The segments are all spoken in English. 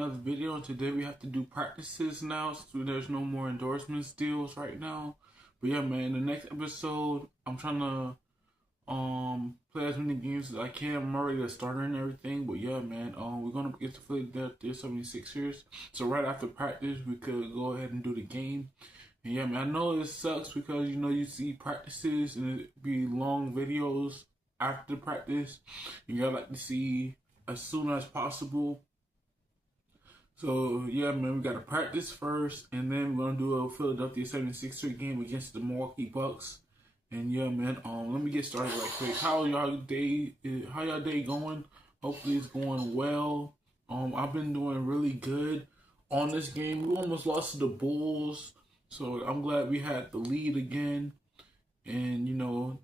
another video, and today we have to do practices now, so there's no more endorsements deals right now. But yeah, man, in the next episode, I'm trying to play as many games as I can. I'm already a starter and everything, but yeah, man, we're gonna get to Philadelphia 76ers. So right after practice, we could go ahead and do the game. And yeah, man, I know it sucks because you see practices and it be long videos after the practice. You gotta like to see as soon as possible. So yeah, man, we gotta practice first, and then we're gonna do a Philadelphia 76ers game against the Milwaukee Bucks. And yeah, man, let me get started right quick. How y'all day going? Hopefully it's going well. I've been doing really good on this game. We almost lost to the Bulls, so I'm glad we had the lead again. And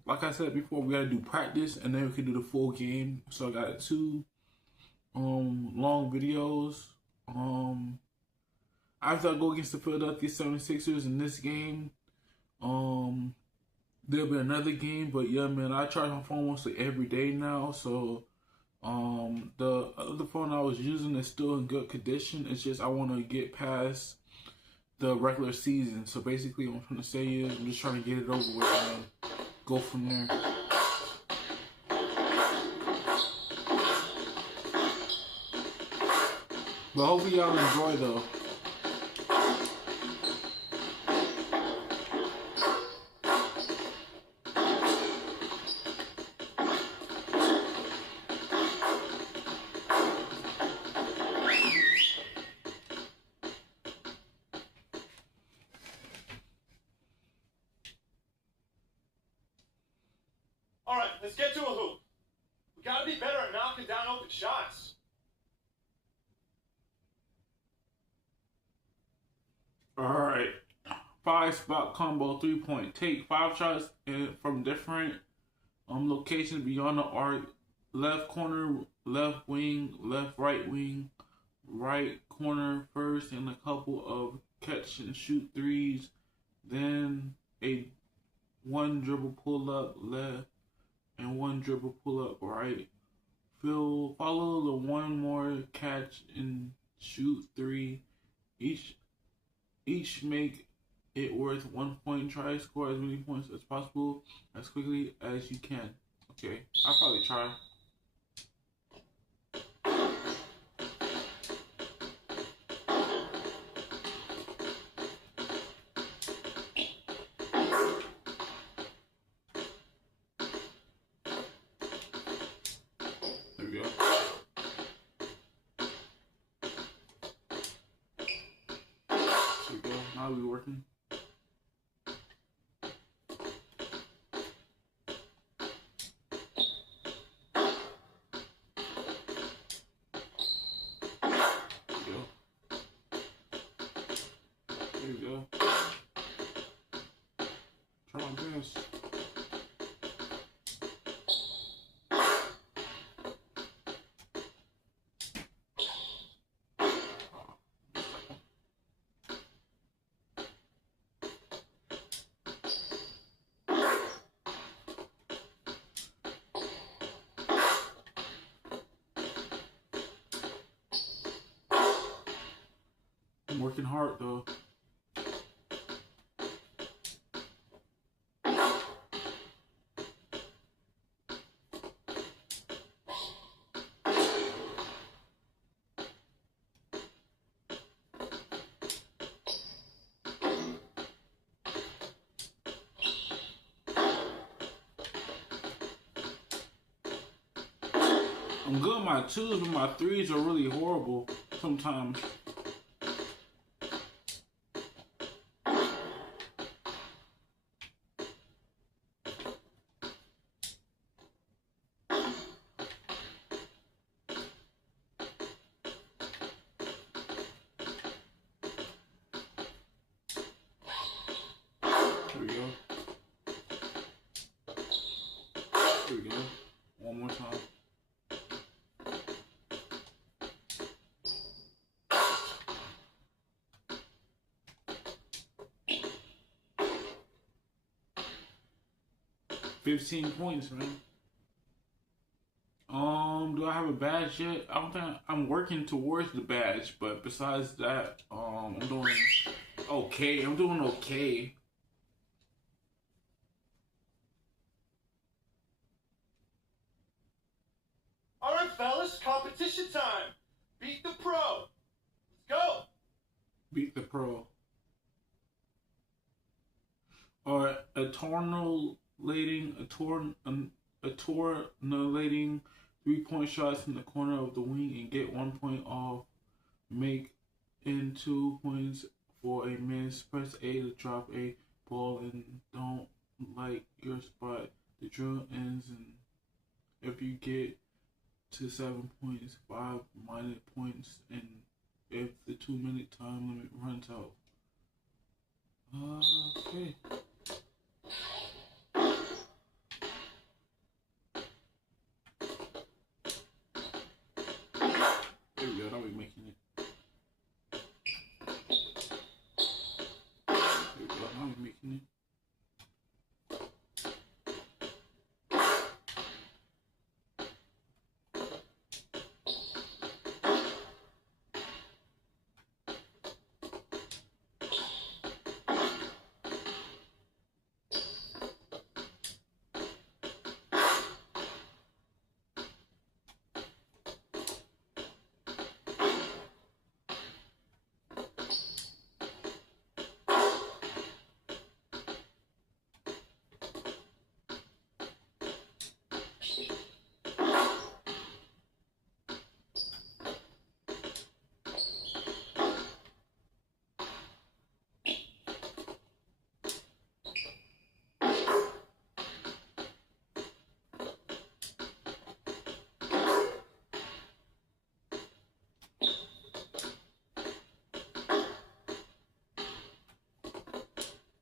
like I said before, we gotta do practice, and then we can do the full game. So I got two long videos. After I go against the Philadelphia 76ers in this game, there'll be another game. But yeah, man, I charge my phone mostly every day now. So the other phone I was using is still in good condition. It's just I want to get past the regular season. So basically what I'm trying to say is I'm just trying to get it over with and go from there. But hopefully y'all enjoy though. All right, let's get to a hoop. We gotta be better at knocking down open shots. Alright. 5-spot combo 3-point. Take 5 shots from different locations beyond the arc. Left corner, left wing, left right wing, right corner first, and a couple of catch and shoot threes. Then a 1 dribble pull up left and 1 dribble pull up right. Follow the 1 more catch and shoot 3. Each make it worth 1 point. Try to score as many points as possible as quickly as you can. Okay, I'll probably try. There we go. There we go. Now we're working. There we go. Try my best. I'm working hard though. I'm good at my 2s, but my 3s are really horrible sometimes. Here we go. Here we go. One more time. $15 points, man. Do I have a badge yet? I don't think I'm working towards the badge, but besides that, I'm doing okay. I'm doing okay. All right, fellas, competition time. Beat the pro. Let's go. Beat the pro. Or tornadoing 3-point shots in the corner of the wing and get 1 point off. Make in 2 points for a miss. Press A to drop a ball and don't like your spot. The drill ends, and if you get to 7 points, 5 minus points, and if the 2-minute time limit runs out. Okay. There we go, now we're making it. There we go, now we're making it.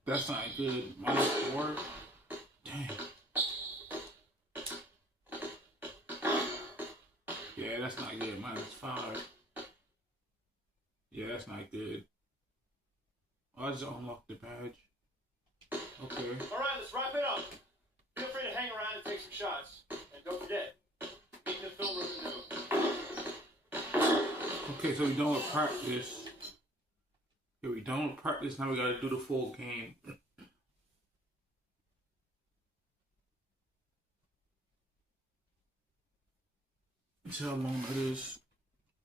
That's not good. -4. Dang. Yeah, that's not good. -5. Yeah, that's not good. I just unlocked the badge. Okay. All right, let's wrap it up. Feel free to hang around and take some shots. And don't forget, meet in the film room at noon. Okay, so we done with practice. Okay, we done with practice. Now we gotta do the full game. See how long it is.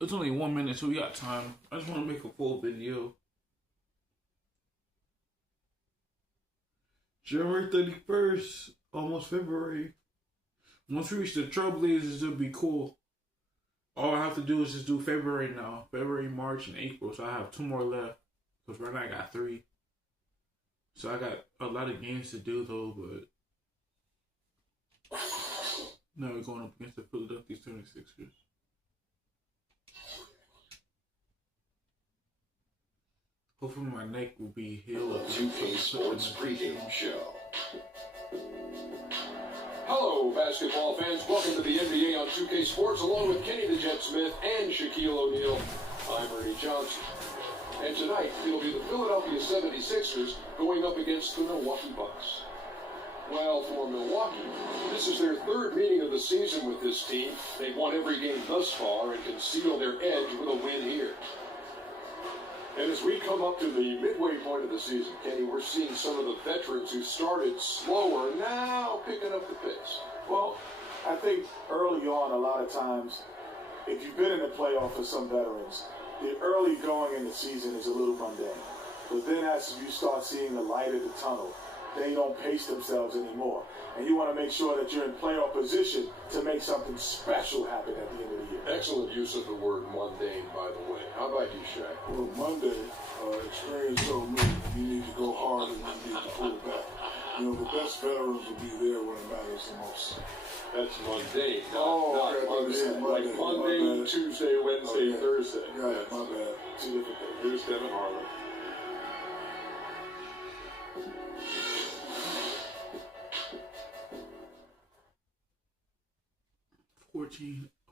It's only 1 minute, so we got time. I just want to make a full video. January 31st, almost February. Once we reach the Trailblazers, it'll be cool. All I have to do is just do February now. February, March, and April. So I have 2 more left. Because right now I got 3. So I got a lot of games to do though, but now we're going up against the Philadelphia 76ers. Hopefully my neck will be healed. 2K Sports pregame show. Hello, basketball fans. Welcome to the NBA on 2K Sports, along with Kenny the Jet Smith and Shaquille O'Neal. I'm Ernie Johnson. And tonight, it'll be the Philadelphia 76ers going up against the Milwaukee Bucks. Well, for Milwaukee, this is their 3rd meeting of the season with this team. They've won every game thus far and can seal their edge with a win here. And as we come up to the midway point of the season, Kenny, we're seeing some of the veterans who started slower now picking up the pace. Well, I think early on, a lot of times, if you've been in the playoff for some veterans, the early going in the season is a little mundane. But then as you start seeing the light at the tunnel, they don't pace themselves anymore. And you want to make sure that you're in playoff position to make something special happen at the end of the year. Excellent use of the word mundane, by the way. How about you, Shaq? Well, Monday, experience told me you need to go hard and you need to pull back. You know, the best veterans will be there when it matters the most. That's mundane, not mundane. Monday, Like Monday, Tuesday, Wednesday, okay. Thursday. Got it, my bad. Two different things. Here's Devin Harlan.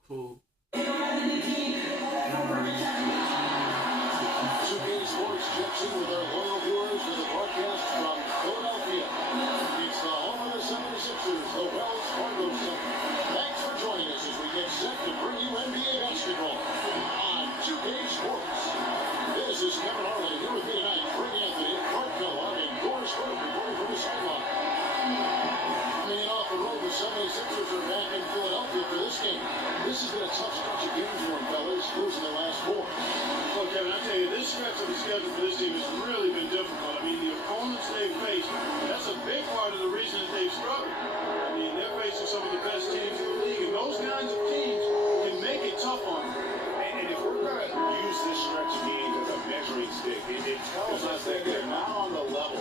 Full. 2K Sports checks in with our loyal viewers for the broadcast from Philadelphia. It's the home of the 76ers, the Wells Fargo Center. Thanks for joining us as we get set to stretch of the schedule for this team has really been difficult. I mean, the opponents they've faced, that's a big part of the reason that they've struggled. I mean, they're facing some of the best teams in the league, and those kinds of teams can make it tough on them. And if we're going to use this stretch of games as a measuring stick, it tells us that they're not on the level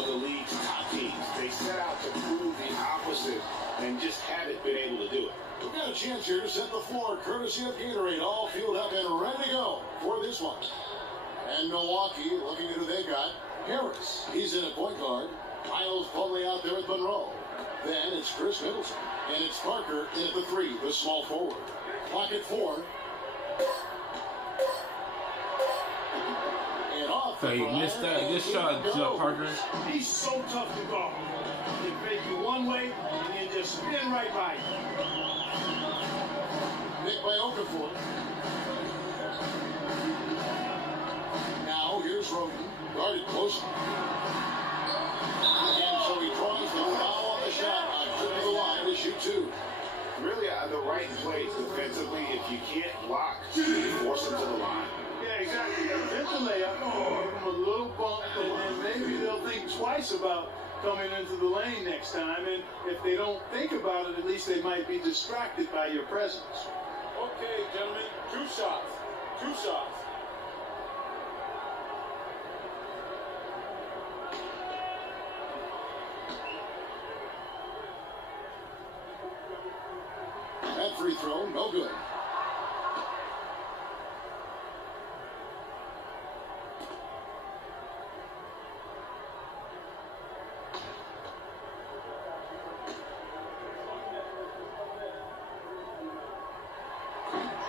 of the league's top teams. They set out to prove the opposite and just haven't been able to do it. We've got a chance here to set the floor, courtesy of Gatorade, all fueled up and ready to go for this one. And Milwaukee, looking at who they got. Harris, he's in at point guard. Miles Plumlee out there at Monroe. Then it's Chris Middleton. And it's Parker in at the 3, the small forward. Clock at 4. And off. Hey, you missed that. Good shot, Parker. He's so tough to guard. They fake you one way and then just spin right by you. Nick by Okafor. Now here's Roden, guarded close. And so he draws the foul on the shot on trip to the line to shoot 2. Really the right place defensively. If you can't block, force them to the line. Yeah, exactly. Hit the layup, give them a little bump, and then maybe they'll think twice about coming into the lane next time. And if they don't think about it, at least they might be distracted by your presence. Okay, gentlemen, 2 shots. 2 shots. That free throw, no good.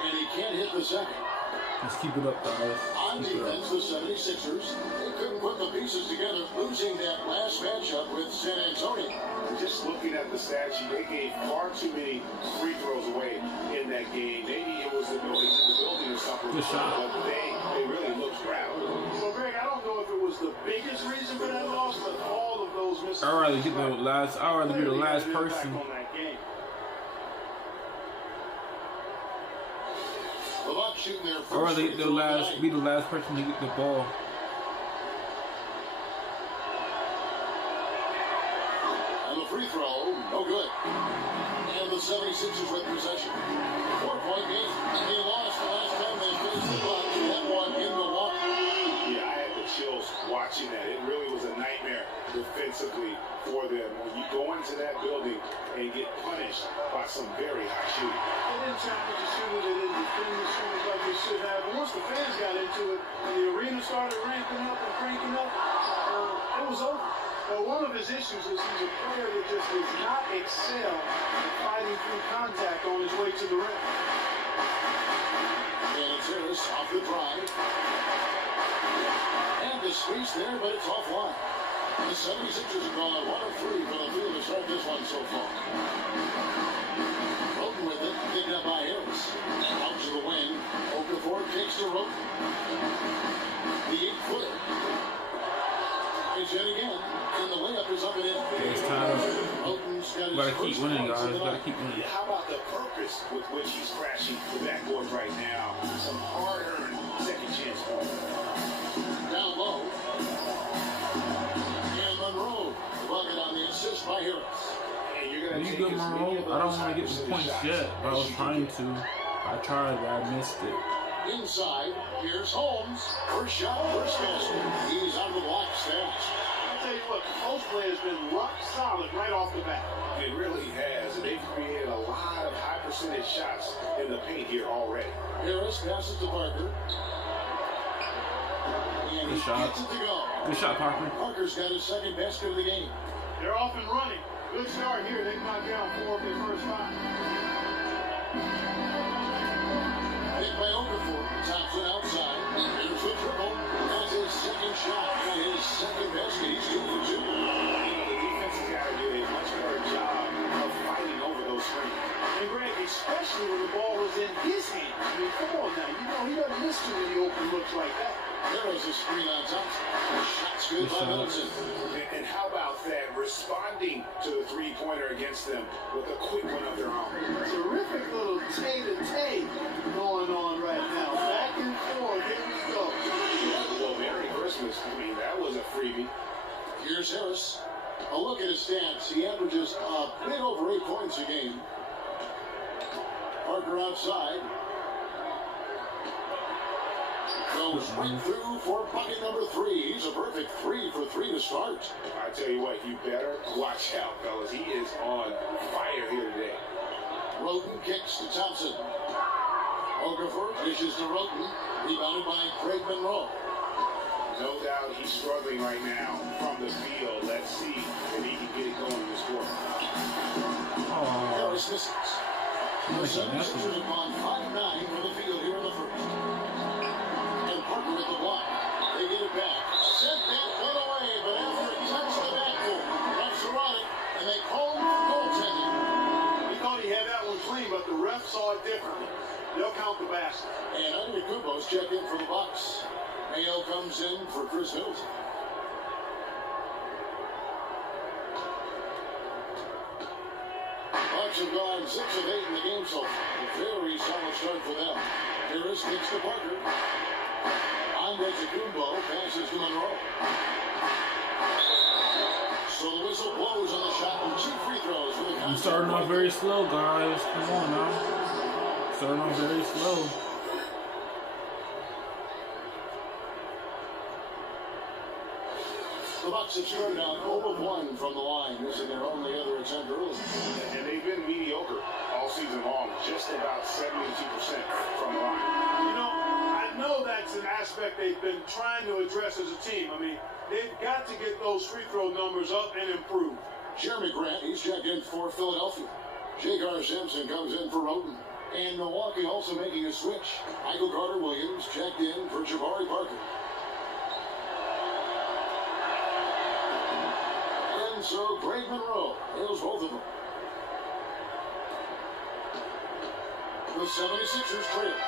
And he can't hit the second. Let's keep it up, guys. On defense, the 76ers, they couldn't put the pieces together, losing that last matchup with San Antonio. Just looking at the stat sheet, they gave far too many free throws away in that game. Maybe it was the noise in the building or something. Good shot. But they really looked proud. Well, Greg, I don't know if it was the biggest reason for that loss, but all of those misses. I'd rather be the last person. On that game. The Bucks shooting their first I'd rather free throw of the night. be the last person to get the ball. And the free throw, no good. And the 76ers with possession. 4-point game. They lost the last time they faced the Bucks. That one in Milwaukee. Yeah, I had the chills watching that. It really was a nightmare defensively for them. When you go into that building and get punished by some very high shooting. They didn't challenge the shooter, they didn't defend the shooters like they should have. And once the fans got into it, and the arena started ramping up and cranking up, it was over. One of his issues is he's a player that just does not excel at fighting through contact on his way to the rim. And it's Harris off the drive. And the squeeze there, but it's offline. The 76ers have gone 1 of 3 from the field to start this one so far. Roden with it, picked up by Harris. Out to the wing. Okafor takes to Roden. The 8-footer. It's yet again. And the layup is up and in. It's time. Roden's got his Gotta first keep winning, points of guys. the Gotta night. keep winning. How about the purpose with which he's crashing the backboards right now? Some hard-earned second chance points. Down low. And Monroe. Bucket on the assist by Harris. And you're Are gonna you take good, as Monroe? many of I don't those want to get high the points percentage yet, shots but I was as you trying can. to. I tried, but I missed it. Inside, here's Holmes. First shot, first basket. He's on the block stash. I'll tell you what, the post play has been rock solid right off the bat. It really has. They've created a lot of high percentage shots in the paint here already. Harris passes to Parker. And he Good shot. gets it to go. Good shot, Parker. Parker's got his second basket of the game. They're off and running. Good start here. They knocked down 4 of their first 5. Pick by Okafor. Thompson outside. Here's the triple. That's his second shot and his second basket. He's 2 for 2. You know, the defense has got to do a much better job of fighting over those screens. And Greg, especially when the ball was in his hands. I mean, come on now. You know, he doesn't miss too many open looks like that. There's a screen on Thompson. Shot's good by Middleton. And how about that? Responding to the three-pointer against them with a quick one of their own. Terrific little tay-to-tay going on right now. Back and forth. Here we go. stats. He averages a bit over 8 points a game. Parker outside. Goes right through for bucket number 3. He's a perfect 3 for 3 to start. I tell you what, you better watch out, fellas. He is on fire here today. Roten kicks to Thompson. Okafor dishes to Roten. Rebounded by Craig Monroe. No doubt he's struggling right now from the field. Let's see if he can get it going in this quarter. Harris misses. The 76ers have gone 5-9 from the field here in the first. And Parker at the block. They get it back. Sent that one away, but after it touched the backboard, refs are on it, and they call for goaltending. He thought he had that one clean, but the ref saw it differently. They'll count the basket. And Antetokounmpo's check in for the Bucks. Mayo comes in for Chris Middleton. Bucks have gone 6 of 8 in the game so far. A very solid start for them. Harris kicks to Parker. Antetokounmpo passes to Monroe. So the whistle blows on the shot and 2 free throws for the I'm starting off very slow, guys. Come on now. Starting off very slow. The Bucks have started out 0 of 1 from the line, missing their only other attempt early. And they've been mediocre all season long, just about 72% from the line. You know, I know that's an aspect they've been trying to address as a team. I mean, they've got to get those free throw numbers up and improve. Jeremy Grant, he's checked in for Philadelphia. J.Gar Simpson comes in for Roten. And Milwaukee also making a switch. Michael Carter-Williams checked in for Jabari Parker. And so Craig Monroe hails both of them. The 76ers trail.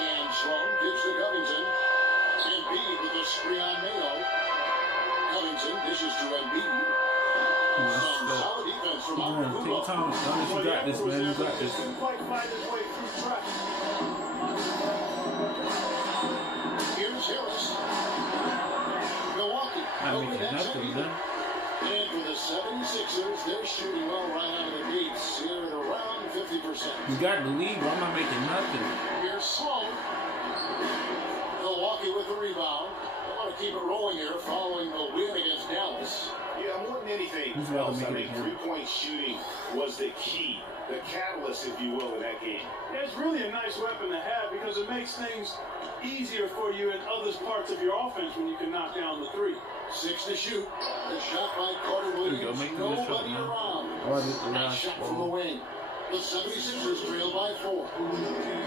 And Sloan gives to Covington. Embiid with a screen on Mayo. Covington dishes to Embiid. Some solid defense from Take your time. You got this, man. You got this. Didn't quite find his way through traffic. Here's Harris. Milwaukee. Not making nothing, man. And for the 76ers, they're shooting well right out of the gates here at around 50%. You got the lead, but I'm not making nothing. Here's Sloan. Milwaukee with the rebound. They want to keep it rolling here following the win against Dallas. Yeah, more than anything Who's about to else, make I it think here? three-point shooting was the key, the catalyst, if you will, in that game. Yeah, it's really a nice weapon to have because it makes things easier for you in other parts of your offense when you can knock down the three. 6 to shoot. The shot by Carter-Williams. Make the shot, Nobody man. around. Oh, this is the Nice last shot from the ball. wing. The 76ers trail by 4.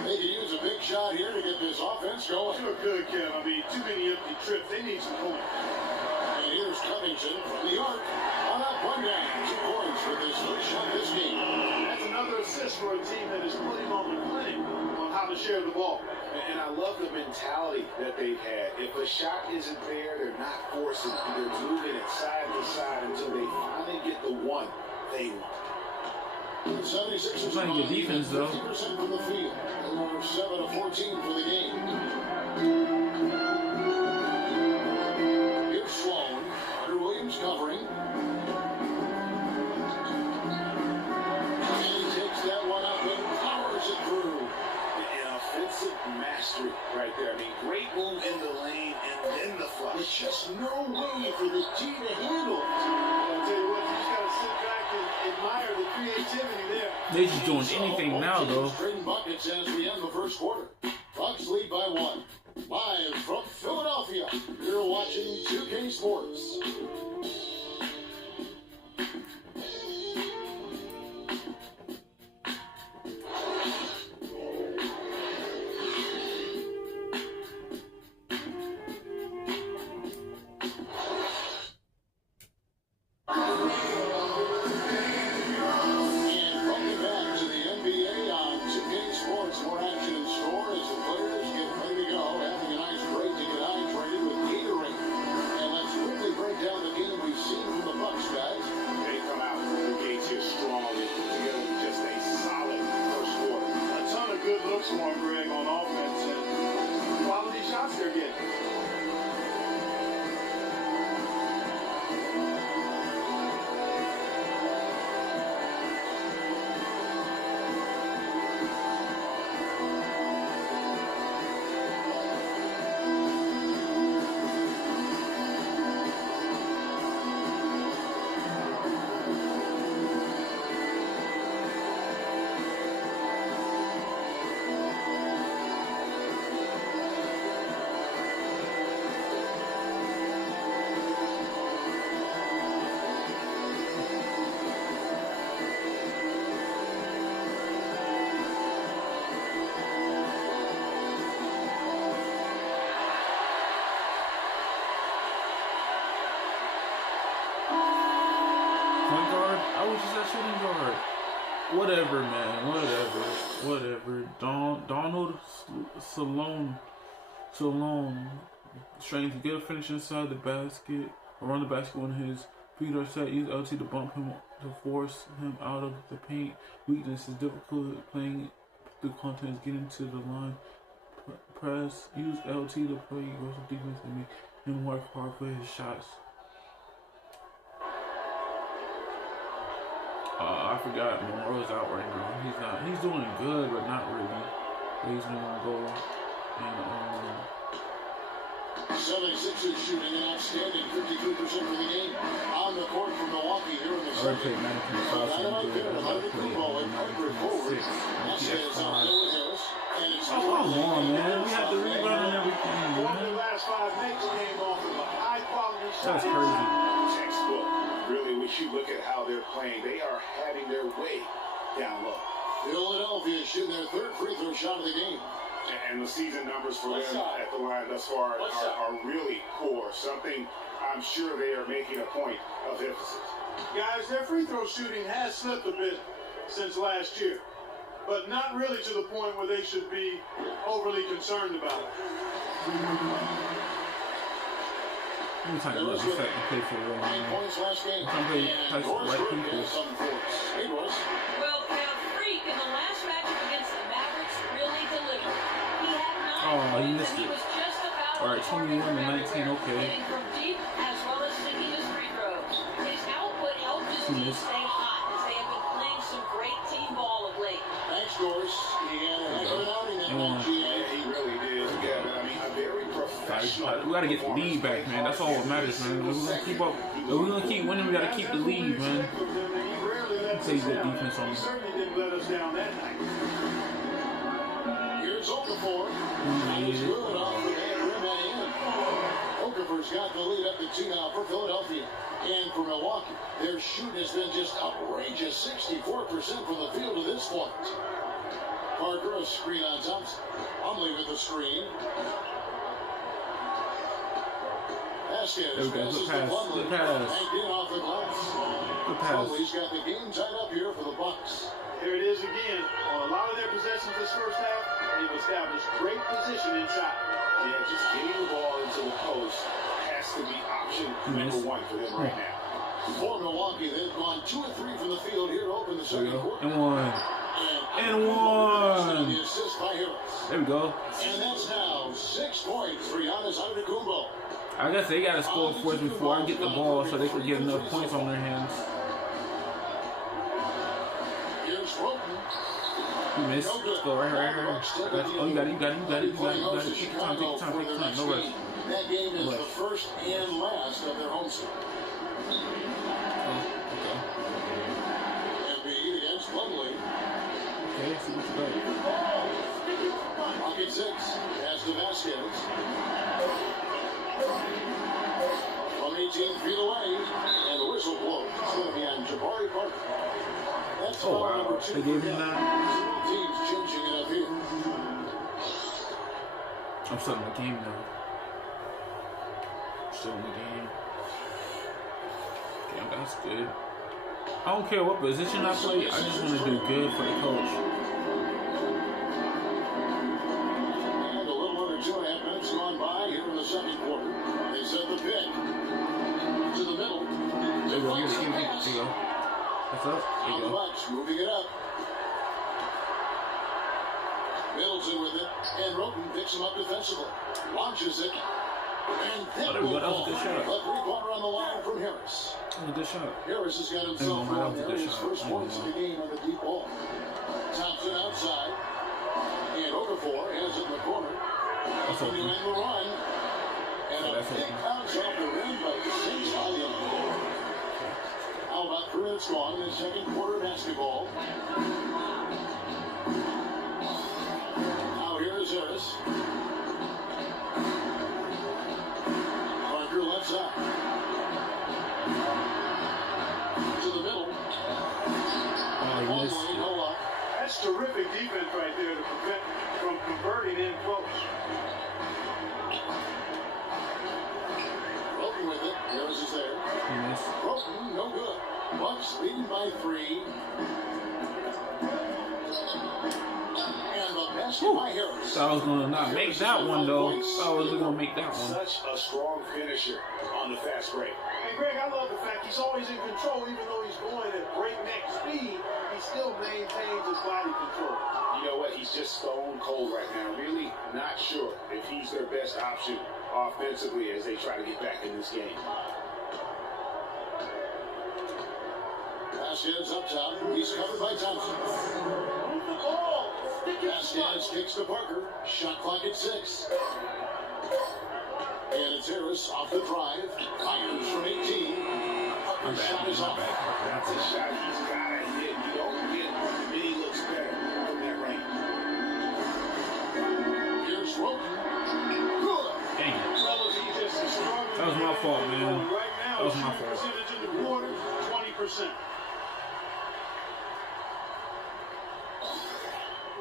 They could use a big shot here to get this offense going. You're good, Kev. I mean, too many empty trips. They need some points. And here's Covington from the arc. On up, 1 down. 2 points for this first shot this game. That's another assist for a team that is putting on the clinic on how to share the ball. And I love the mentality that they've had. If a shot isn't there, they're not forcing it. They're moving it side to side until they finally get the one they want. The 76ers Playing good defense, though. 50% from the field. They were 7 of 14 for the game. Here's Sloan. Carter-Williams covering. And he takes that one up and powers it through. An offensive mastery right there. I mean, great move in the lane and then the flush. There's just no way for the G to handle it. I'll tell you what, you just got to sit back and admire the creativity there. They just doing anything now, though. Trading buckets as we end the first quarter. Bucks lead by 1. Live from Philadelphia, you're watching 2K Sports. More action in store as the players get ready to go, having a nice break to get hydrated with Gatorade. And let's quickly break down the game I was just at shooting guard. Whatever, man. Whatever. Donald Salone. Trying to get a finish inside the basket, around the basket when his feet are set. Use LT to bump him to force him out of the paint. Weakness is difficult playing through contest, getting to the line. Press. Use LT to play aggressive defense and make him work hard for his shots. I forgot Monroe's out right now. He's doing good, but not really. He's gonna go and 76ers shooting an outstanding 52% for the game. On the court from Milwaukee here in the second. Come on, man. We had to rerun and everything, One of man. the last 5 makes came off of a high-quality shot. That's crazy. Textbook. Really, when you look at how they're playing, they are having their way down low. Philadelphia shooting their third free throw shot of the game. And the season numbers for them at the line thus far are really poor. Something I'm sure they are making a point of emphasis. Guys, their free throw shooting has slipped a bit since last year, but not really to the point where they should be overly concerned about it. I'm trying to play for real, 9 man. points last game. I'm trying to play Doris right Burke people. has some points. Hey, Doris. Well, now Freak in the last matchup against the Mavericks really delivered. He had 9 Oh, he points missed and he it. was just about All right, 21 to 19, okay. Hitting from deep as well as sinking his free throws. His output helped his team stay hot as they have been playing some great team ball of late. Thanks, Doris. He had a heck of an outing that night, GA. He really did. Gavin. I mean, a very professional. We gotta get the lead back, man. That's all that matters, man. If we're gonna keep up, if we're gonna keep winning, we gotta keep the lead, man. Play good defense on He him. certainly didn't let us down that night. Here's Okafor. And it's good off the man rim and in. Okafor's got the lead up to 2 now for Philadelphia. And for Milwaukee, their shoot has been just outrageous. 64% from the field to this point. Parker, a screen on Thompson. Umley with the screen. Vasquez There we go. passes Good to pass. Plumlee. Good pass. Banked in off the glass. Good pass. Plumlee's got the game tied up here for the Bucks. Here it is again. On a lot of their possessions this first half, they've established great position inside. Yeah, just getting the ball into the post has to be option number 1 for them right now. For Milwaukee, they've gone 2 of 3 from the field here to open the second quarter. And one. And one. The assist by Harris. There we go. And that's now 6 points for Giannis Antetokounmpo. I guess they gotta score for us before I get the ball so they can get enough points on their hands. Here's Roten. You missed. Let's go right here. Oh, you got it. Take your time. No rush. That game is the first and last of their home series. Oh, okay. Embiid against Plumlee. Okay, see what you got. Pocket 6. Pass to Vasquez. From 18 feet away. And the whistle blows. It's going to be on Jabari Parker. That's Oh, foul wow. number 2. They gave him that. Teams changing it up here. I'm still in the game now. Still in the game. Damn, that's good. I don't care what position I play. I just want to do good for the coach. And a little under 2.5 minutes gone by here in the second quarter. They set the pick to the middle. There you go. There you go. That's up. There you go. Bucks moving it up. Middleton with it, and Roten picks him up defensively. Launches it. And Oh, there we go. That was a good shot. A three-pointer on the line from Harris. That was a good shot. Harris has got himself That on was a there good his shot. first points of the game on the deep ball. Thompson outside. And Okafor has it in the corner. That's Continuing open. the run. And a That's big open. bounce off the rim, but six volume. How about 3 minutes gone in the second quarter basketball? Now here is Harris. Parker left side. To the middle. Oh, he missed. Plumlee, no luck. That's terrific defense right there to prevent from converting in close. Roten with it. Harris is there. He missed. Roten, no good. Bucks leading by basket by Harris. Thought I was gonna not make that one though. Thought I was gonna make that one. Such a strong finisher on the fast break. And Greg, I love the fact he's always in control, even though he's going at breakneck speed. He still maintains his body control. You know what? He's just stone cold right now. Really not sure if he's their best option offensively as they try to get back in this game. Vasquez up top. He's covered by Thompson. Move the ball. Stick it Vasquez kicks to Parker. Shot clock at 6. And it's Harris off the drive. Fires from 18. Parker's shot is off. That's a shot he's got to hit. You don't get many looks better from that range. Here's Roten. Good. Dang it. Fellas, he just is struggling. That was my fault, man. Right now, That was my shooting fault. percentage in the quarter, 20%.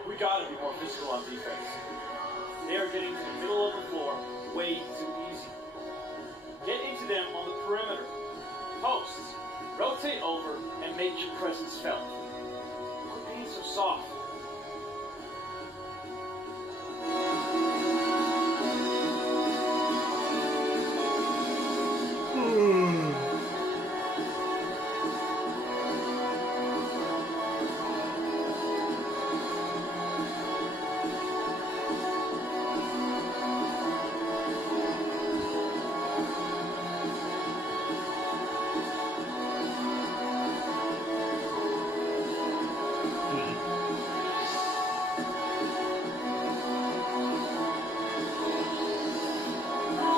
We gotta be more physical on defense. They are getting to the middle of the floor way too easy. Get into them on the perimeter. Posts. Rotate over and make your presence felt. Quit being so soft.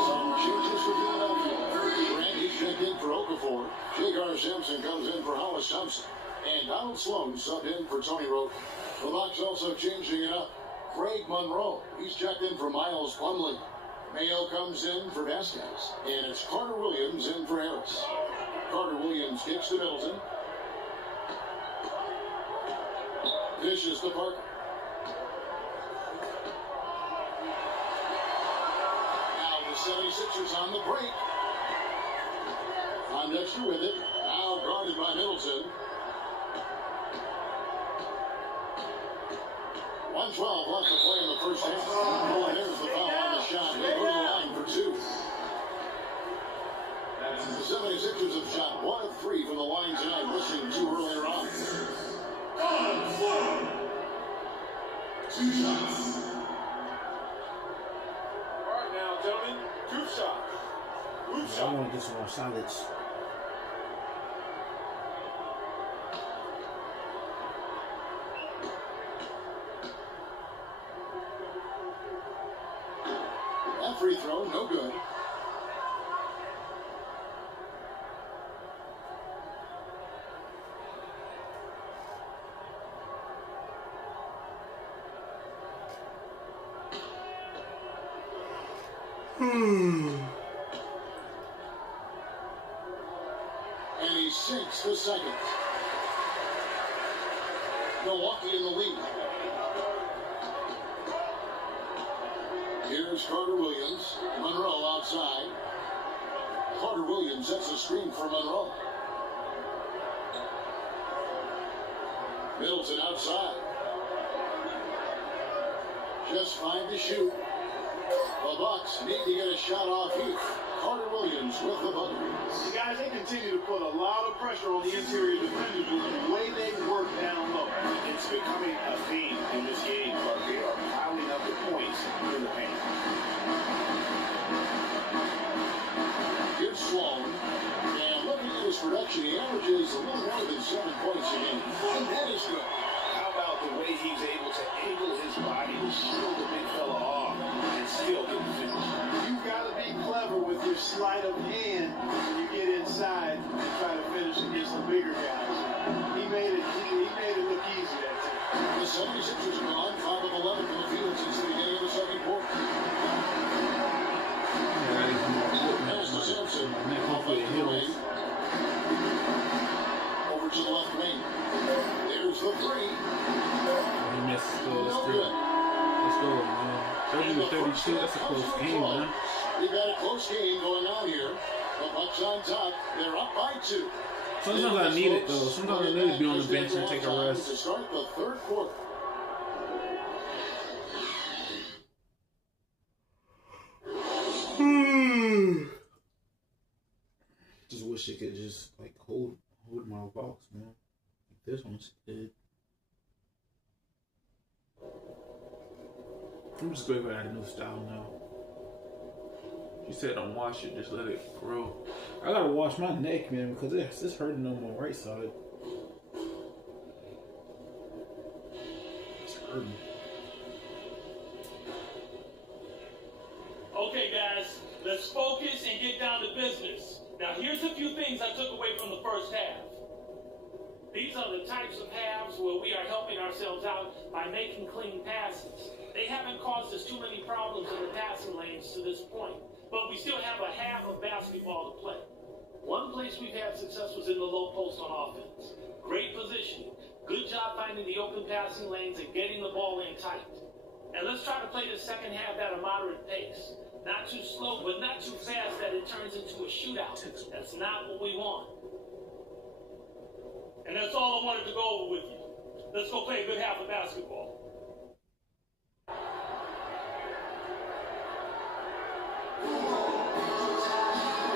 Some changes for Philadelphia. Randy checked in for Okafor. J.Gar Simpson comes in for Hollis Thompson. And Donald Sloan subbed in for Tony Roten. The Bucks also changing it up. Craig Monroe. He's checked in for Miles Plumlee. Mayo comes in for Vasquez. And it's Carter Williams in for Harris. Carter Williams kicks to Middleton. Dishes to Parker. Now the 76ers on the break. Dexter with it. Now guarded by Middleton. 1:12 left to play in the first half. Oh, and there's the foul on the shot. They go to the line for 2. The 76ers have shot 1 of 3 from the line tonight, missing 2 earlier on. 2 shots. All right, now, gentlemen, 2 shots. Group I shot. want to get some more solids. That free throw, no good. And he sinks the second. Milwaukee in the lead. Here's Carter Williams. Monroe outside. Carter Williams sets a screen for Monroe. Middleton outside. Just 5 to shoot. The Bucks need to get a shot off Heath. Carter Williams with the bucket. You guys, they continue to put a lot of pressure on the interior defenders with the way they work down low. It's becoming a theme in this game, but they are piling up the points in the paint. Here's Sloan. And looking at his production, he averages a little more than 7 points a game. And that is good. How about the way he's able to angle his body to shield the big fella off and still get the finish? You've got to be clever with your sleight of hand when you get inside and try to finish against the bigger guys. He made it look easy that time. The 76ers have gone 5 of 11 from the field since the beginning of the second quarter. There's the Simpson. Off left to the wing. Over to the left wing. There's the 3. He missed. No Let's good. go, man. 30-32. That's a close game, man. We've got a close game going on here. The Bucks on top. They're up by 2. Sometimes I need it, though. Sometimes I need to be on the bench and take a To rest. start the third quarter. wish it could just like hold my box, man. Like this one's good. I'm just going to add a new style now. She said don't wash it, just let it grow. I gotta wash my neck, man, because it's hurting on my right side. It's hurting. Okay, guys, let's focus and get down to business. Now, here's a few things I took away from the first half. These are the types of halves where we are helping ourselves out by making clean passes. They haven't caused us too many problems in the passing lanes to this point, but we still have a half of basketball to play. One place we've had success was in the low post on offense. Great positioning. Good job finding the open passing lanes and getting the ball in tight. And let's try to play the second half at a moderate pace. Not too slow, but not too fast that it turns into a shootout. That's not what we want. And that's all I wanted to go over with you. Let's go play a good half of basketball.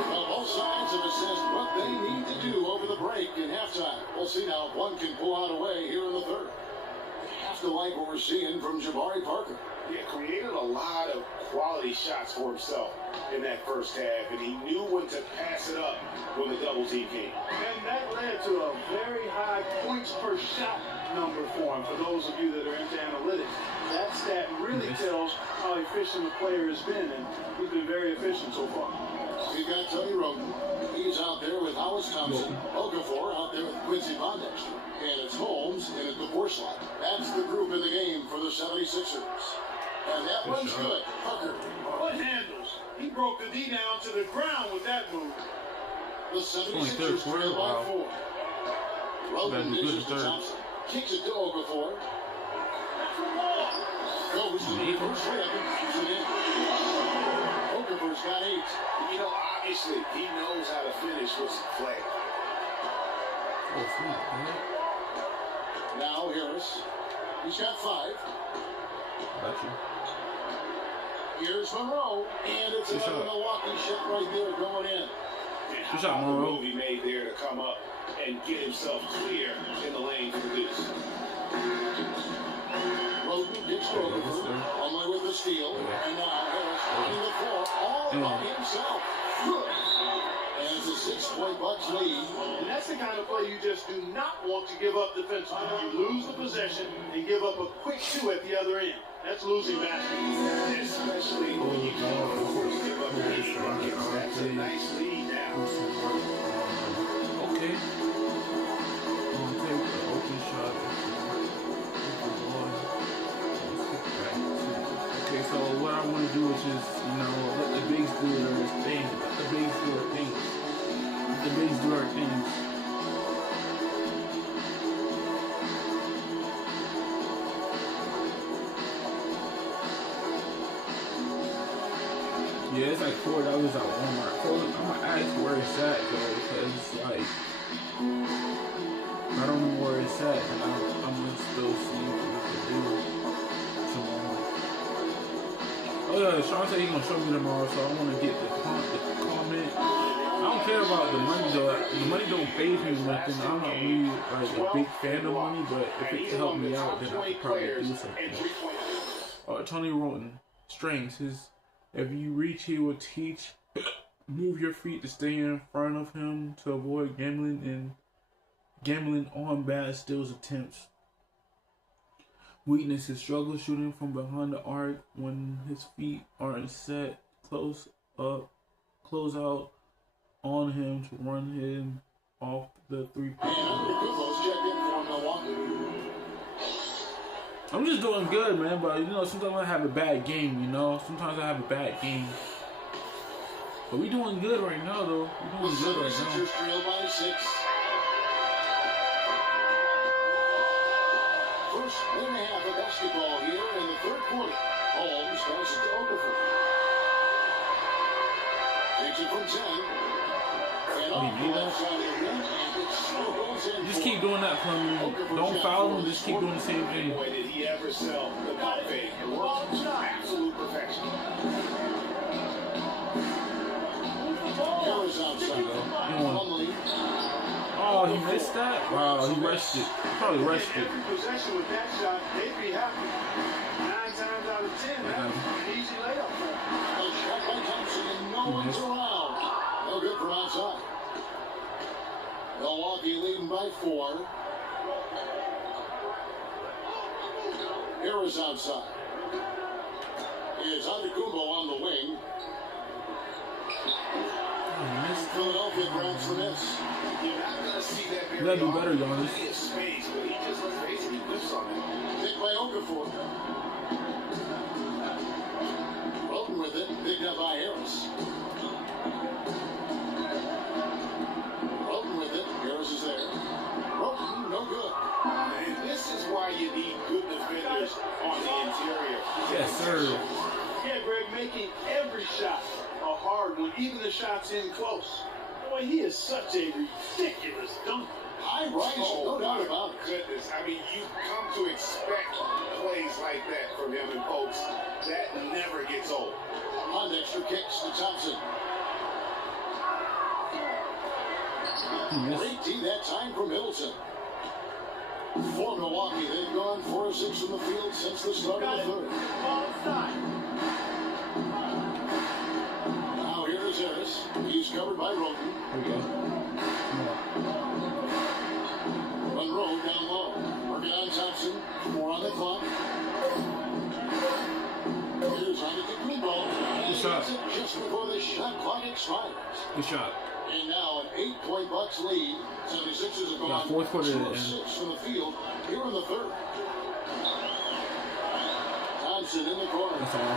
Well, both sides have assessed what they need to do over the break in halftime. We'll see now if one can pull out a way here in the third. You have to like what we're seeing from Jabari Parker. Yeah, created a lot of quality shots for himself in that first half, and he knew when to pass it up when the double team came. And that led to a very high points per shot number for him, for those of you that are into analytics. That stat really tells how efficient the player has been, and he's been very efficient so far. You've got Tony Roden. He's out there with Hollis Thompson. Okafor out there with Quincy Pondexter. And it's Holmes and it's the Borslot. That's the group in the game for the 76ers. And that one's good. Parker. What handles? He broke the D down to the ground with that move. The 76ers trail by 4. Roden dishes to Thompson. Kicks it to Okafor. Goes to the first layup and keeps it in. Okafor's got 8. You know, obviously, he knows how to finish with some flair. Now Harris. He's got 5. Got you. Here's Monroe, and it's another Milwaukee shot right there going in. And how about the move he made there to come up and get himself clear in the lane for the deuce. Roden gets Okafor, only with the steal, and now Harris running the floor all by himself. And it's a 6-point Bucks lead. And that's the kind of play you just do not want to give up defensively. You lose the possession and give up a quick 2 at the other end. That's losing basketball. Especially when you can't afford to give up 8 buckets. That's a nice lead now. Okay. Take the open shot. Okay, so what I want to do is just, let the bigs do their thing. Let the bigs do their thing. Let the bigs do their things. Yeah, it's like $4 at Walmart. So I'm gonna ask where it's at though, because it's like I don't know where it's at, and I'm gonna still see what we can do tomorrow. Oh yeah, Sean said he's gonna show me tomorrow, so I want to get the comment. I don't care about the money though. The money don't phase me or nothing. I'm not really like a big fan of money, but if it can help me out, then I could probably do something. Tony Roden, strengths. If you reach, he will teach. Move your feet to stay in front of him to avoid gambling on bad steals attempts. Weakness is struggle shooting from behind the arc when his feet aren't set close out on him to run him off the 3-point. I'm just doing good, man, but sometimes I have a bad game, Sometimes I have a bad game. But we doing good right now, though. We're doing good right now. First and a half of basketball here in the third quarter. Holmes passes to Okafor. Takes it from 10. Just keep doing that for me. Don't foul him, just keep doing the same thing. Boy, did he ever sell the pump fake. It worked to absolute perfection. Harris outside. that? Wow, he rushed it. Probably rushed it. Every possession with that shot, they'd be happy. 9 times out of 10, that's an easy layup for them. A shot by Thompson and no one's around. No good from outside. Milwaukee leading by 4. Harris outside. It's Antetokounmpo on the wing. Philadelphia grabs the miss. You're not going to see that very You gotta do better, often. Giannis. Plenty of space, but he just, let's face it, he whiffs on it. Picked by Okafor. Roten with it, picked up by Harris. Roten with it, Harris is there. Roten, no good. And this is why you need good defenders on the interior. Yes, sir. Yeah, Greg, making every shot a hard one, even the shots in close. Boy, he is such a ridiculous dunker. High rise, no doubt about it. Goodness, I mean, you come to expect plays like that from him, and folks, that never gets old. Pondexter kicks to Thompson. Great tee that time from Middleton. For Milwaukee, they've gone 4 of 6 from the field since the start of the third. Now here is Harris. He's covered by Roten. Okay. Monroe down low. Working on Thompson. 4 on the clock. Here's Antetokounmpo. Good shot. Just before the shot clock expires. Good shot. And now an 8-point Bucks lead. 76ers have gone Fourth quarter 2 to of end. 6 from the field here in the third. Thompson in the corner. That's all.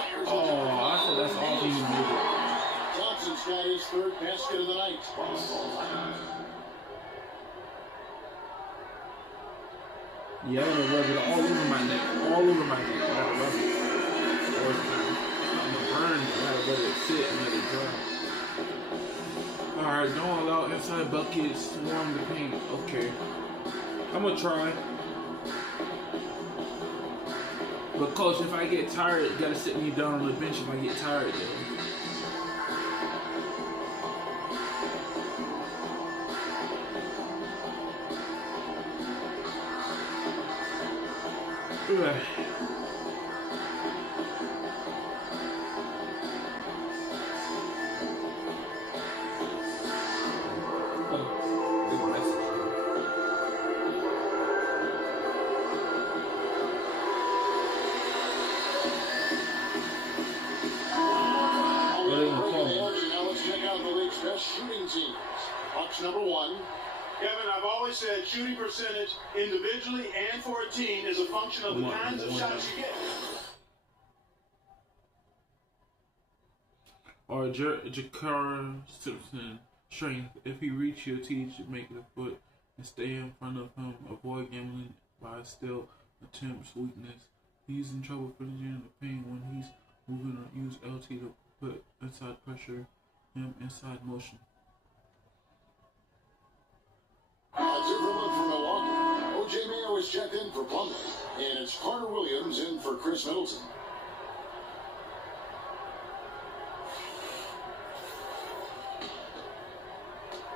Fires Oh, I said that's all he needed. Thompson's got his third basket of the night. Yeah, I'm gonna rub it all over my neck. All over my neck. I gotta rub it. Or I'm gonna burn it. I gotta let it sit and let it dry. Alright, don't allow inside buckets to warm the paint. Okay. I'm gonna try. But coach, if I get tired, you gotta sit me down on the bench if I get tired though. Ugh. Now let's check out the league's best shooting teams. Bucks number 1. Kevin, I've always said shooting percentage individually and for a team is a function of the kinds of shots you get. Or Jakara Simpson strength. If he reach your teeth, make the foot and stay in front of him. Avoid gambling by still attempts weakness. He's in trouble finishing the pain when he's moving or use LT to put inside pressure him inside motion. That's it from Milwaukee. O.J. Mayo is checked in for Plumlee, and it's Carter Williams in for Chris Middleton.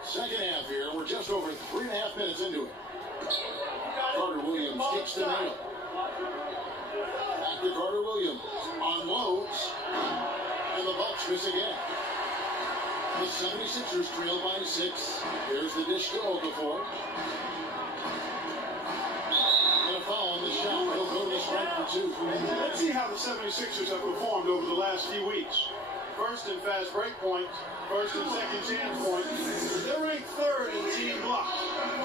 Second half here, we're just over 3.5 minutes into it. Carter Williams kicks to Mayo. Back to Carter Williams. Unloads. And the Bucks miss again. The 76ers trail by 6. There's the dish to Okafor. And a foul on the shot. He'll go to the strike for 2. Let's see how the 76ers have performed over the last few weeks. First in fast break points, first and second chance points. They're ranked 3rd in team blocks,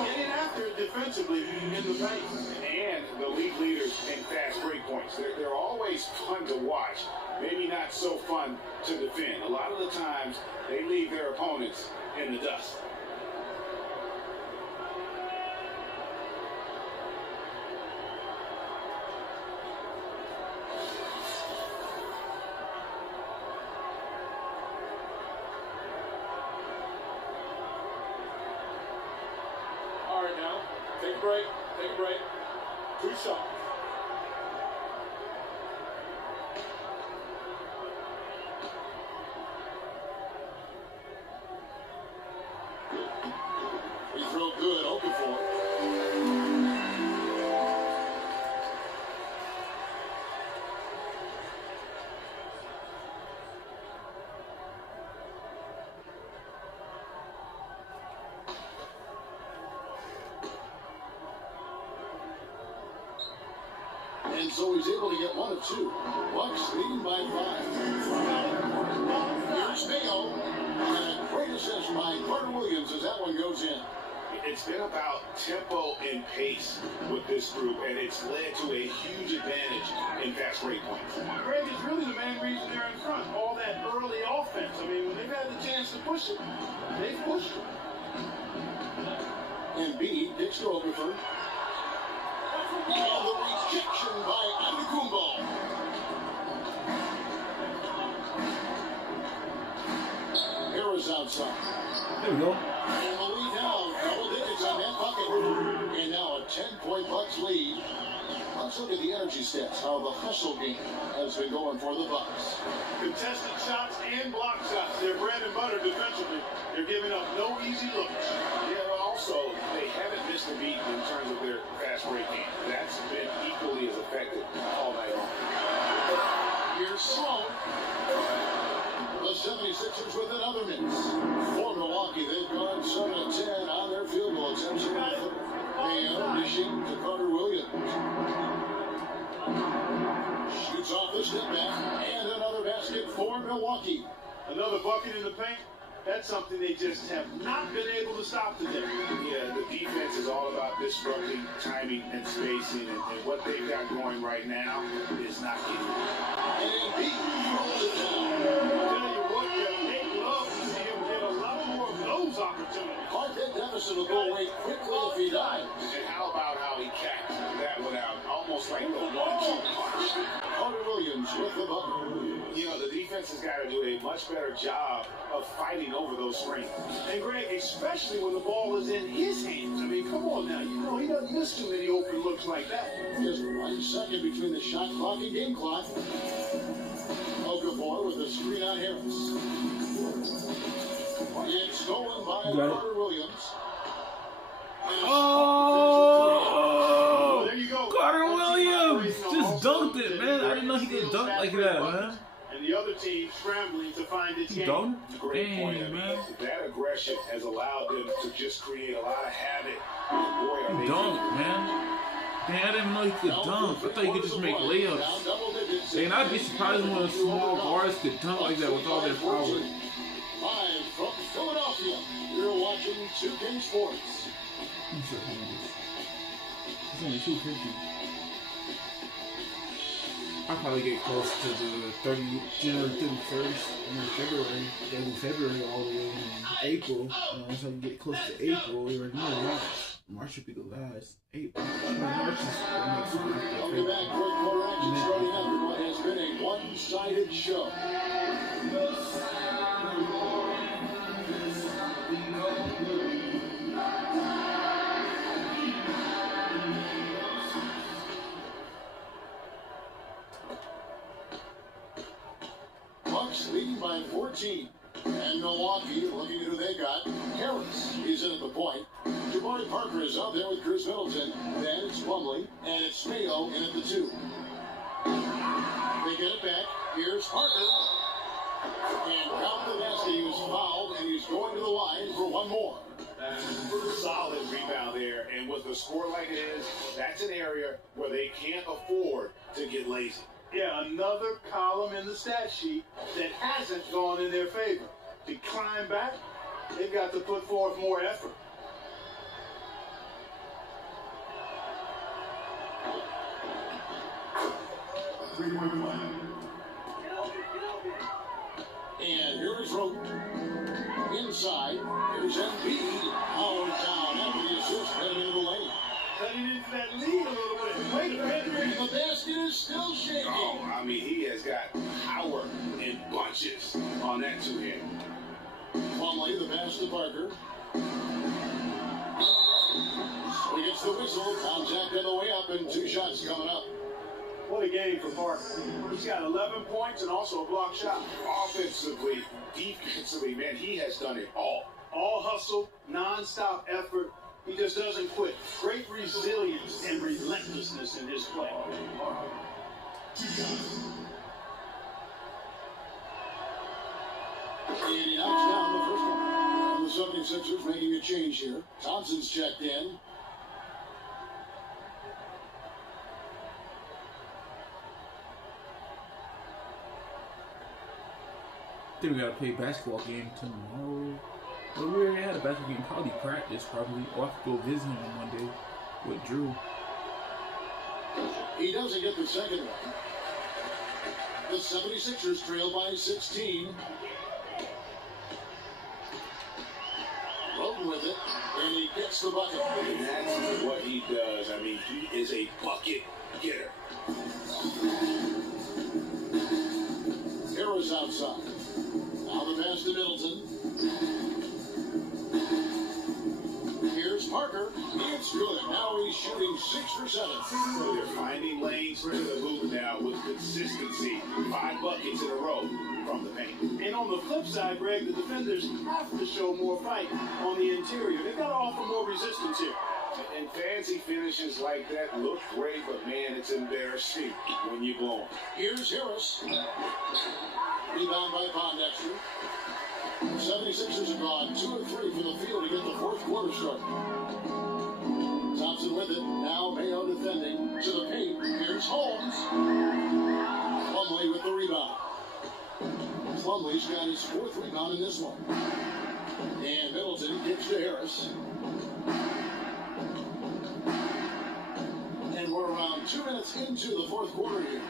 getting after it defensively in the paint. And the league leaders in fast break points. They're always fun to watch. Maybe not so fun to defend. A lot of the times, they leave their opponents in the dust. All right, now, take a break, 2 shots. so he's able to get one of two. Bucks leading by 5. Here's Mayo, and a great assist by Carter Williams as that one goes in. It's been about tempo and pace with this group, and it's led to a huge advantage in fast break points. Greg is really the main reason they're in front. All that early offense. I mean, when they've had the chance to push it, they've pushed it. Embiid kicks to Okafor. And the rejection by Antetokounmpo. Harris outside. There we go. And the lead now, double digits on that bucket. And now a 10-point Bucks lead. Let's look at the energy stats, how the hustle game has been going for the Bucks. Contested shots and block shots. They're bread and butter defensively. They're giving up no easy looks. Yeah, also, they haven't missed a beat in terms of their fast break game. That's been equally as effective all night long. Here's Sloan. The 76ers with another miss. For Milwaukee, they've gone 7 of 10 on their field goal attempts. And dishing to Carter Williams. Shoots off the step back. And another basket for Milwaukee. Another bucket in the paint. That's something they just have not been able to stop today. Yeah, the defense is all about disrupting timing and spacing, and what they've got going right now is not getting it. And Embiid throws it down. I'll tell you what, they love to see him get a lot more of those opportunities. Hard that deficit will go away quickly if he dies. And how about how he capped that one out? Almost like the 1-2 punch. Carter Williams with the bucket. You know, the defense has got to do a much better job of fighting over those screens. And Greg, especially when the ball is in his hands. I mean, come on now. You know, he doesn't miss too many open looks like that. Just 1 second between the shot clock and game clock. Okafor with the screen on Harris. It's stolen by Carter Williams. Oh, there you go. Carter Williams just dunked it, man. I didn't know he could dunk like that, man. And the other team scrambling to find its He game. dunked? Great point. I Dang, mean, man. that aggression has allowed them to just create a lot of havoc. Boy, are He they dunked, man. Dang, I didn't know he could dunk. I thought he could just make layups. And I'd be surprised when small guards could dunk like that with all their power. Live from Philadelphia, you're watching 2K Sports. It's only 250. I'll probably get close to the January 31st, and then February. Then in February all the way in April. Once I get close to April, we're March. March should be the last. April. March is the next one. Welcome back, fourth quarter action starting up in what has been a one-sided show. Bucks leading by 14. And Milwaukee, looking at who they got. Harris is in at the point. Jabari Parker is out there with Chris Middleton. Then it's Plumlee, and it's Mayo in at the 2. They get it back. Here's Parker. And count the basket. He was fouled, and he's going to the line for one more. Solid rebound there, and with a score like it is, that's an area where they can't afford to get lazy. Yeah, another column in the stat sheet that hasn't gone in their favor. To climb back, they've got to put forth more effort. And here's Rote. Inside, here's Embiid. Powered down after the assist, heading into the lane. Cutting into that lead a little bit. Wait a minute. And the basket is still shaking. Oh, I mean, he has got power in bunches on that two-hand. Plumlee, the pass to Parker. So he gets the whistle. Contact on the way up, and 2 shots coming up. What a game for Parker. He's got 11 points and also a block shot. Offensively, defensively, man, he has done it all. All hustle, non-stop effort. He just doesn't quit. Great resilience and relentlessness in his play. And he knocks down the first one. And the 76ers making a change here. Thompson's checked in. I think we gotta play a basketball game tomorrow. But we already had a basketball game, probably practice, probably. Or I have to go visit him on Monday with Drew. He doesn't get the second one. The 76ers trail by 16. Roden with it, and he gets the bucket. And that's what he does. I mean, he is a bucket getter. Harris outside. Now the pass to Middleton. Here's Parker. It's good. Now he's shooting 6 for 7. So they're finding lanes to the hoop now with consistency. 5 buckets in a row from the paint. And on the flip side, Greg, the defenders have to show more fight on the interior. They've got to offer more resistance here. And fancy finishes like that look great, but man, it's embarrassing when you blow them. Here's Harris. Rebound by Pondexter. 76ers have gone 2 of 3 from the field to get the fourth quarter started. Thompson with it. Now Mayo defending to the paint. Here's Holmes. Plumlee with the rebound. Plumlee's got his 4th rebound in this one. And Middleton kicks to Harris. And we're around 2 minutes into the fourth quarter here.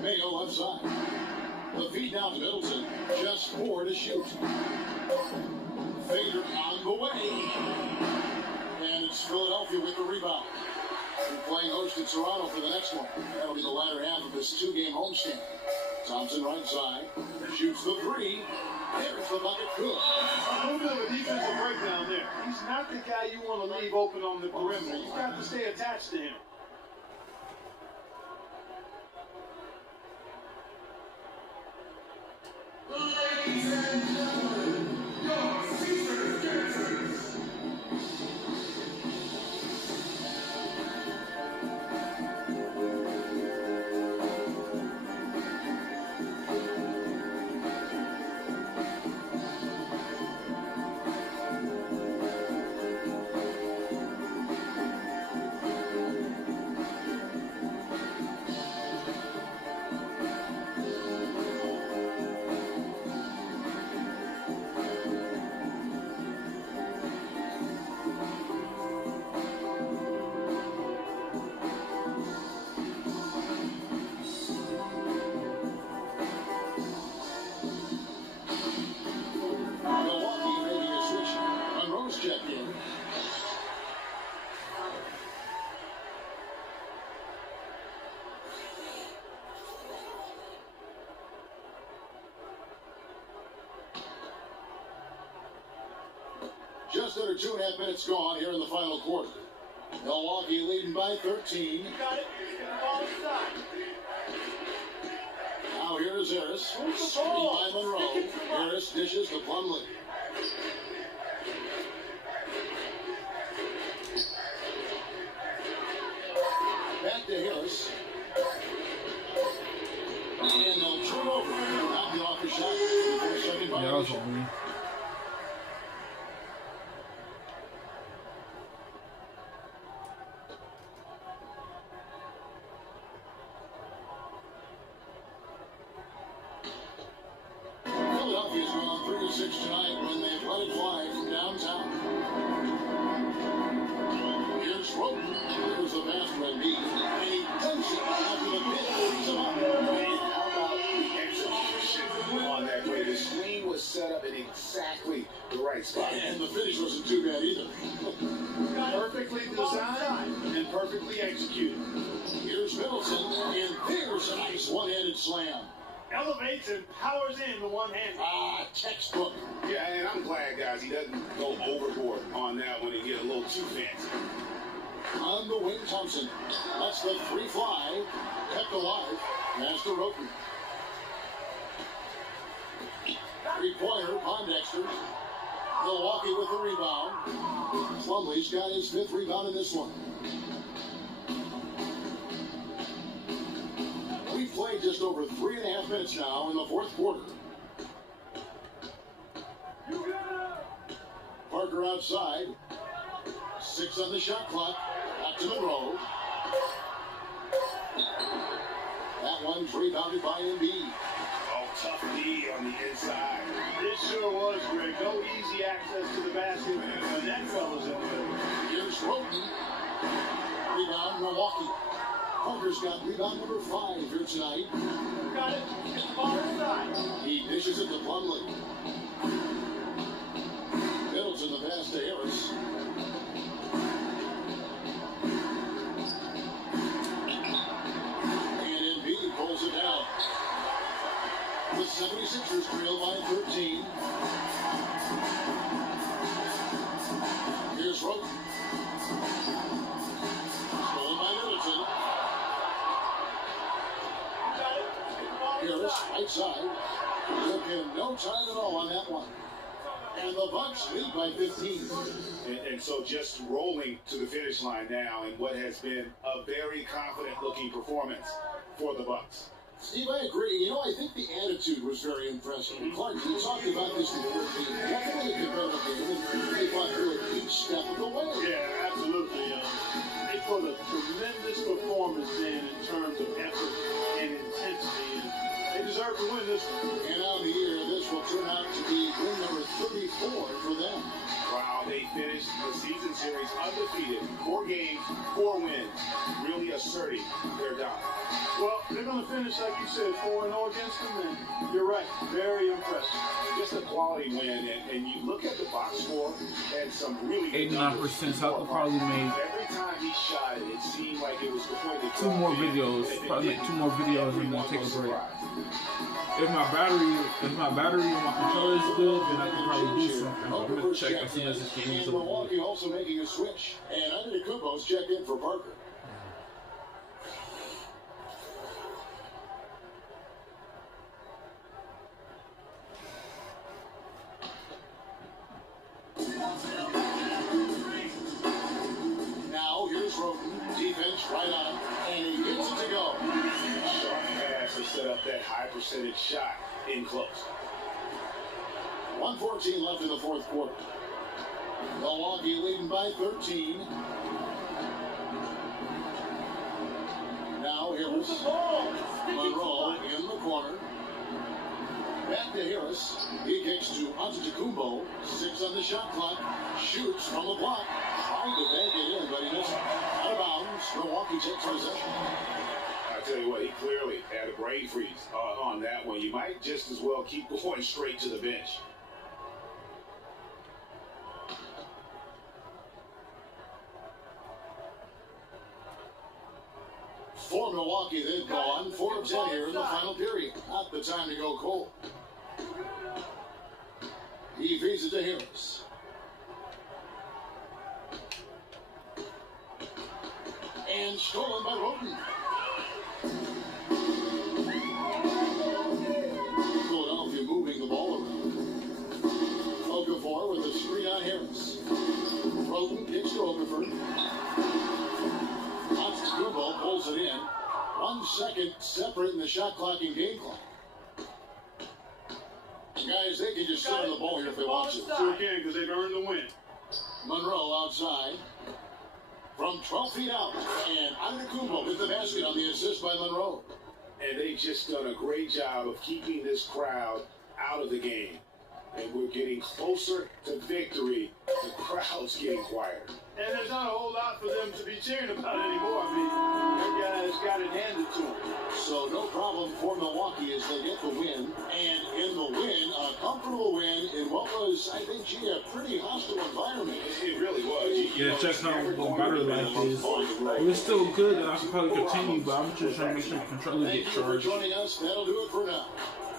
Mayo left side. The feed down to Middleton. Just 4 to shoot. Fader on the way. And it's Philadelphia with the rebound. We're playing host in Toronto for the next one. That'll be the latter half of this 2-game homestand. Thompson right side. Shoots the 3. There's the bucket. Good. A little bit of a defensive breakdown there. He's not the guy you want to leave open on the perimeter. You've got to stay attached to him. Ladies and gentlemen, your Caesars dancers. Just under 2.5 minutes gone here in the final quarter. Milwaukee leading by 13. Got it. Ball inside. Now here is Harris. Screen by Monroe. Harris dishes to Plumlee. Back to Harris. And they'll turn over. Knock the off the shot. Second Yeah, that was on me. Philadelphia's gone 3-6 tonight when they've let it fly from downtown. Here's Roden. Here's the pass to Embiid. And he dunks it after the pin. Brings him up. And how about the execution on that play? The screen was set up in exactly the right spot. And the finish wasn't too bad either. Perfectly designed and perfectly executed. Here's Middleton. And there's a nice one-handed slam. Elevates and powers in the one hand. Textbook. Yeah, and I'm glad, guys, he doesn't go overboard on that one and get a little too fancy. On the wing, Thompson. That's the 3 fly. Kept alive. Pass to Roden. 3-pointer, Pondexter. Milwaukee with the rebound. Plumlee's got his 5th rebound in this one. We've played just over 3.5 minutes now in the fourth quarter. Parker outside. 6 on the shot clock. Back to Monroe. That that one's rebounded by Embiid. Oh, tough D on the inside. It sure was, Greg. No easy access to the basket, and that fella's in there. Here's Roten. Rebound, Milwaukee. Parker's got rebound number 5 here tonight. Got it. Get the ball inside. He dishes it to Plumlee. Middleton the pass to Harris. And Embiid pulls it down. The 76ers trail by 13. Here's Roten. Stolen by Middleton. Got it. Get the ball Harris, inside. right side. Took him no time at all on that one. And the Bucks lead by 15. And so just rolling to the finish line now in what has been a very confident-looking performance for the Bucks. Steve, I agree. You know, I think the attitude was very impressive. Clark, you talked about this before. Definitely a competitive game, and they fought through it each step of the way. Yeah, absolutely. They put a tremendous performance in terms of effort and intensity. And they deserve to win this one. And on the year, this will turn out to be win number 34 for them. Wow, they finished the season series undefeated. 4 games, 4 wins. Really asserting their dominance. Well, they're going to finish, like you said, 4-0 against them, and you're right, very impressive. Just a quality win, and you look at the box score and some really 89%, so I could probably make every time he shot it, it seemed like it was completely 2 more videos. Probably make 2 more videos and then take a break. If my battery on my controller is good, then I can probably do something. I'm gonna check as soon as this game is And over. Milwaukee also making a switch. And Antetokounmpo's checked in for Parker. Now here's Roten. Defense right on him. And he gets it to go. Sharp pass to set up that high percentage shot in close. 1:14 left in the fourth quarter. Milwaukee leading by 13. Now Harris. Monroe in the corner. Back to Harris. He kicks to Antetokounmpo. 6 on the shot clock. Shoots from the block. Trying to bank it in, but he missed. Out of bounds. Milwaukee takes possession. I tell you what, he clearly had a brain freeze on that one. You might just as well keep going straight to the bench. For Milwaukee, they've gone 4 of 10 here in the final period. Not the time to go cold. He feeds it to Harris. And stolen by Roten. Philadelphia moving the ball around. Okafor with a screen on Harris. Roten kicks to Okafor. Antetokounmpo pulls it in. 1 second separating the shot clock and game clock. Guys, they can just sit on the ball here if they want to. Sure can, because they've earned the win. Monroe outside. From 12 feet out. And Antetokounmpo with the basket on the assist by Monroe. And they've just done a great job of keeping this crowd out of the game. And we're getting closer to victory. The crowd's getting quieter. And there's not a whole lot for them to be cheering about anymore. I mean, that guy has got it handed to him. So no problem for Milwaukee as they get the win. And in the win, a comfortable win in what was, I think, a pretty hostile environment. It really was. Yeah, check how the battery life is. It was still good, and I could probably continue, but I'm just trying to make sure the controller Thank gets you for charged. joining us. That'll do it for now.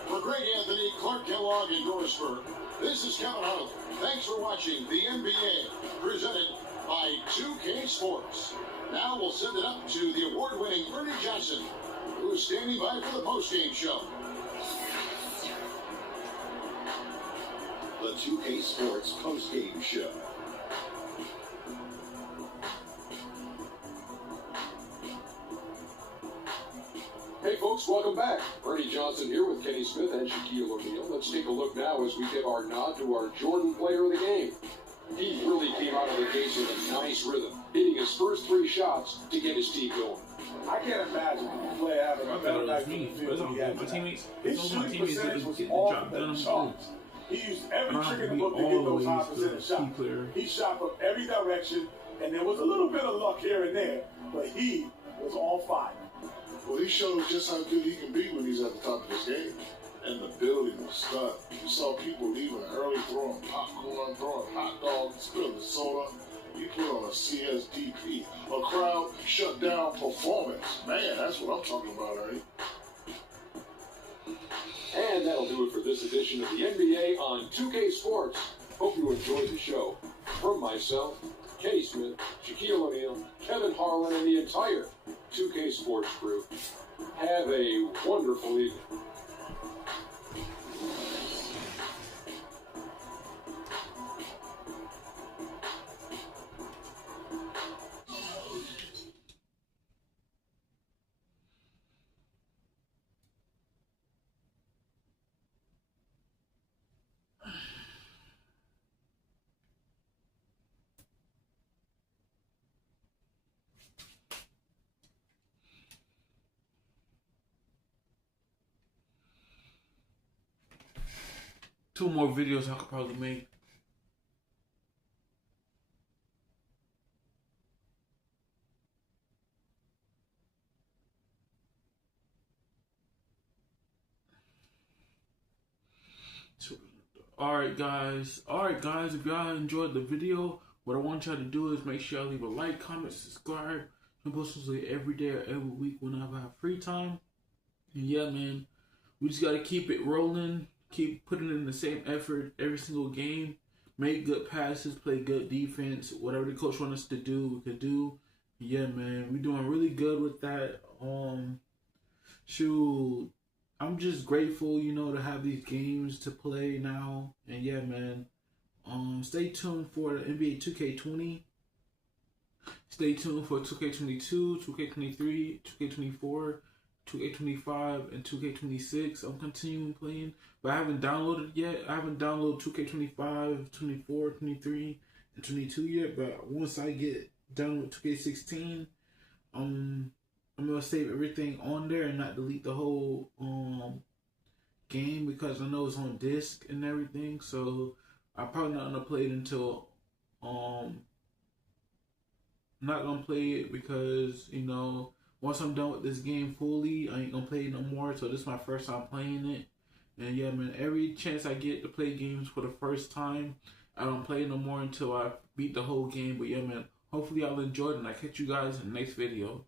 For Greg Anthony, Clark Kellogg, and Dorisburg, this is Kevin Harlan. Thanks for watching the NBA, presented by 2K Sports. Now we'll send it up to the award-winning Ernie Johnson, who is standing by for the postgame show. The 2K Sports postgame show. Hey folks, welcome back. Ernie Johnson here with Kenny Smith and Shaquille O'Neal. Let's take a look now as we give our nod to our Jordan player of the game. He really came out of the gates with a nice rhythm, hitting his first 3 shots to get his team going. I can't imagine a player having a better night from the field than he had tonight. His shooting percentage was off the charts. He used every trick in the book to get those high percentage shots. He shot from every direction, and there was a little bit of luck here and there, but he was on fire. Well, he showed just how good he can be when he's at the top of his game. And the building was stunned. You saw people leaving early, throwing popcorn, throwing hot dogs, spilling soda. You put on a CSDP, a crowd shut down performance. Man, that's what I'm talking about, right? And that'll do it for this edition of the NBA on 2K Sports. Hope you enjoyed the show. From myself, Kenny Smith, Shaquille O'Neal, Kevin Harlan, and the entire 2K Sports crew, have a wonderful evening. Two more videos I could probably make. Alright guys, if y'all enjoyed the video, what I want y'all to do is make sure y'all leave a like, comment, subscribe. I'm posting every day or every week whenever I have free time. And yeah, man, we just gotta keep it rolling. Keep putting in the same effort every single game. Make good passes, play good defense. Whatever the coach wants us to do, we could do. Yeah, man, we're doing really good with that. Shoot, I'm just grateful, you know, to have these games to play now. And yeah, man, stay tuned for the NBA 2K20. Stay tuned for 2K22, 2K23, 2K24. 2K25 and 2K26. I'm continuing playing, but I haven't downloaded it yet. I haven't downloaded 2K25, 24, 23, and 22 yet. But once I get done with 2K16, I'm gonna save everything on there and not delete the whole game because I know it's on disc and everything. So I'm probably not gonna play it until not gonna play it because, you know, once I'm done with this game fully, I ain't gonna play it no more. So this is my first time playing it. And yeah, man, every chance I get to play games for the first time, I don't play it no more until I beat the whole game. But yeah, man, hopefully y'all enjoyed it, and I catch you guys in the next video.